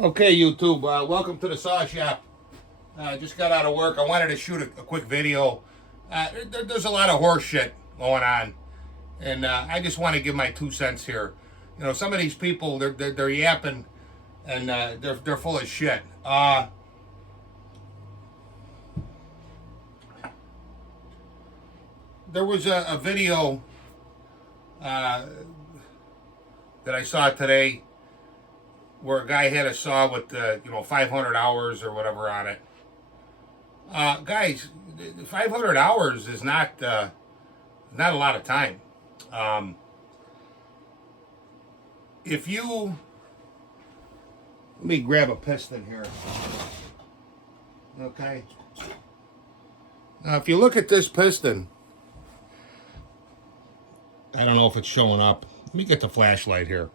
Okay, YouTube, welcome to the Saw Shop. Just got out of work. I wanted to shoot a quick video. There's a lot of horse shit going on, and I just want to give my 2 cents here. You know, some of these people, they're yapping, and they're full of shit. There was a video that I saw today where a guy had a saw with 500 hours or whatever on it. Guys, 500 hours is not a lot of time. If you let me grab a piston here. Okay. Now, if you look at this piston, I don't know if it's showing up. Let me get the flashlight here.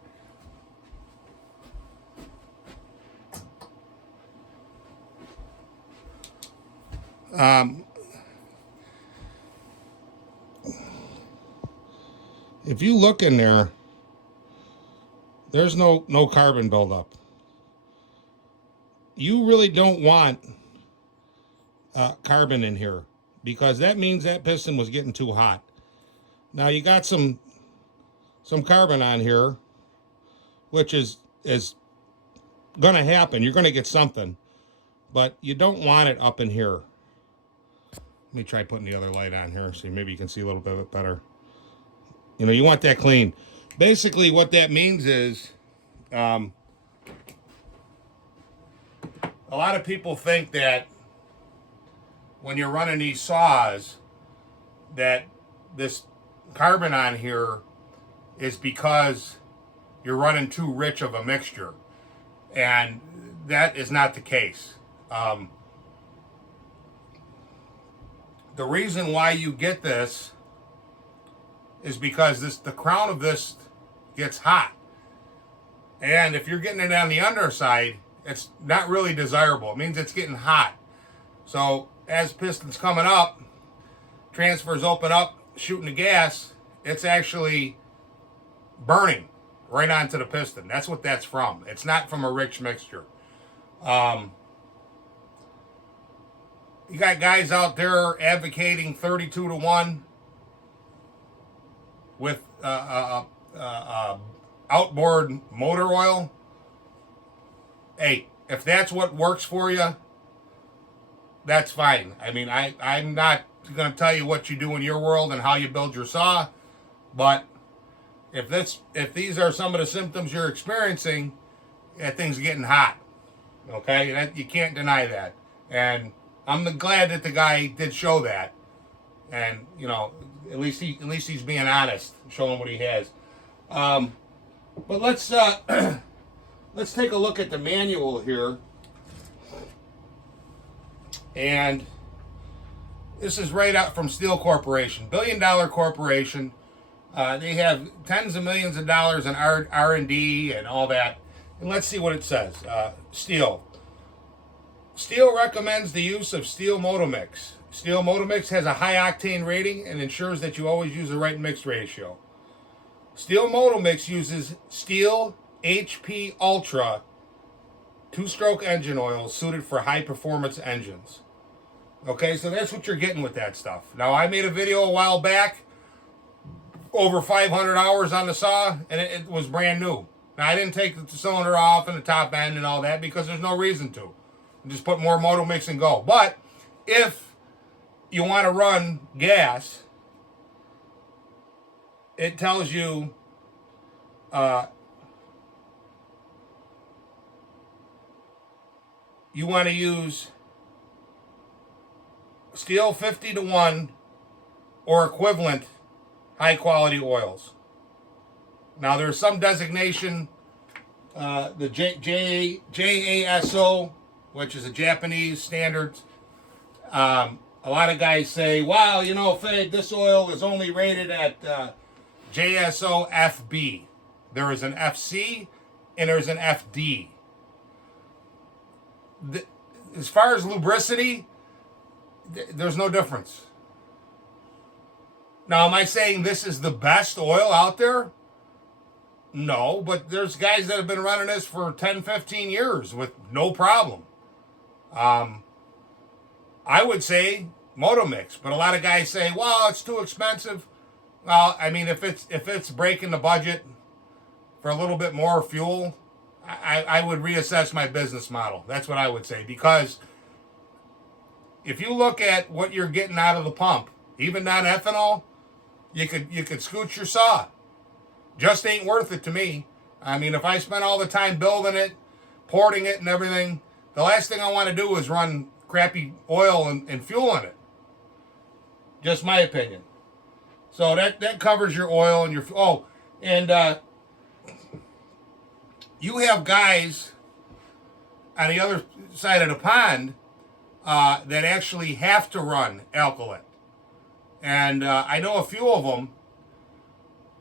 If you look in there, there's no carbon buildup. You really don't want carbon in here because that means that piston was getting too hot. Now you got some carbon on here, which is going to happen. You're going to get something, but you don't want it up in here. Let me try putting the other light on here so maybe you can see a little bit better. You know, you want that clean. Basically, what that means is a lot of people think that when you're running these saws that this carbon on here is because you're running too rich of a mixture. And that is not the case. The reason why you get this is because the crown of this gets hot. And if you're getting it on the underside, it's not really desirable. It means it's getting hot. So as piston's coming up, transfers open up, shooting the gas, it's actually burning right onto the piston. That's what that's from. It's not from a rich mixture. You got guys out there advocating 32-to-1 with outboard motor oil. Hey, if that's what works for you, that's fine. I mean, I'm not going to tell you what you do in your world and how you build your saw, but if these are some of the symptoms you're experiencing, that thing's getting hot. Okay, you can't deny that. And I'm glad that the guy did show that, and you know, at least he's being honest, showing what he has. But let's let's take a look at the manual here, and this is right out from Steel Corporation, billion-dollar corporation. They have tens of millions of dollars in R&D and all that. And let's see what it says. Steel. Steel recommends the use of Steel Motomix. Steel Motomix has a high octane rating and ensures that you always use the right mix ratio. Steel Motomix uses Steel HP Ultra 2-stroke engine oil suited for high performance engines. Okay, so that's what you're getting with that stuff. Now, I made a video a while back, over 500 hours on the saw, and it was brand new. Now, I didn't take the cylinder off and the top end and all that because there's no reason to. Just put more Motomix and go. But if you want to run gas, it tells you you want to use Steel 50-to-1 or equivalent high quality oils. Now there's some designation, the JASO, which is a Japanese standard. A lot of guys say, wow, you know, Fade, this oil is only rated at JSO FB. There is an FC and there's an FD. As far as lubricity, there's no difference. Now, am I saying this is the best oil out there? No, but there's guys that have been running this for 10, 15 years with no problem. Um, I would say Motomix, but a lot of guys say, well, it's too expensive. Well, I mean, if it's breaking the budget for a little bit more fuel, I would reassess my business model. That's what I would say. Because if you look at what you're getting out of the pump, even non ethanol, you could scoot your saw. Just ain't worth it to me. I mean, if I spent all the time building it, porting it and everything, the last thing I want to do is run crappy oil and fuel in it. Just my opinion. So that covers your oil and your... Oh, and you have guys on the other side of the pond that actually have to run alkylate. And I know a few of them,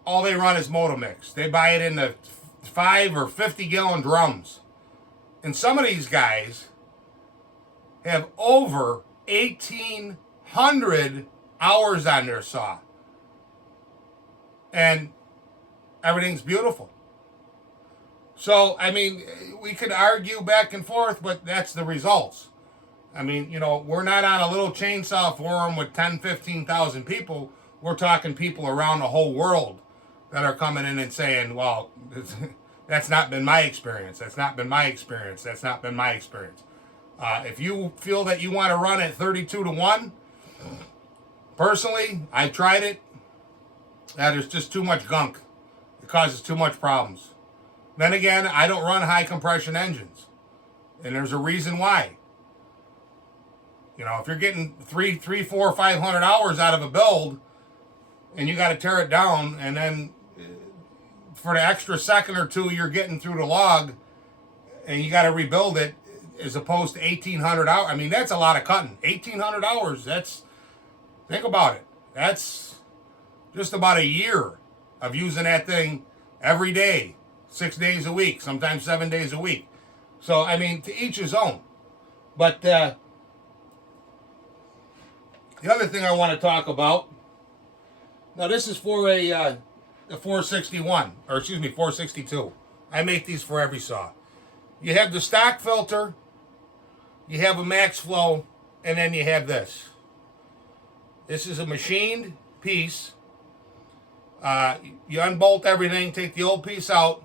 all they run is Motomix. They buy it in the 5 or 50 gallon drums. And some of these guys have over 1,800 hours on their saw. And everything's beautiful. So, I mean, we could argue back and forth, but that's the results. I mean, we're not on a little chainsaw forum with 10, 15,000 people. We're talking people around the whole world that are coming in and saying, well, that's not been my experience. That's not been my experience. That's not been my experience. If you feel that you want to run at 32-1, personally, I've tried it. There's just too much gunk. It causes too much problems. Then again, I don't run high compression engines. And there's a reason why. If you're getting 3, 4, 500 hours out of a build, and you got to tear it down, and then for the extra second or two you're getting through the log, and you got to rebuild it, as opposed to 1,800 hours. I mean, that's a lot of cutting. 1,800 hours. Think about it. That's just about a year of using that thing every day, 6 days a week, sometimes 7 days a week. So, I mean, to each his own. But the other thing I want to talk about, now this is for a 461, or excuse me, 462. I make these for every saw. You have the stock filter, you have a max flow, and then you have this. This is a machined piece. You unbolt everything, take the old piece out,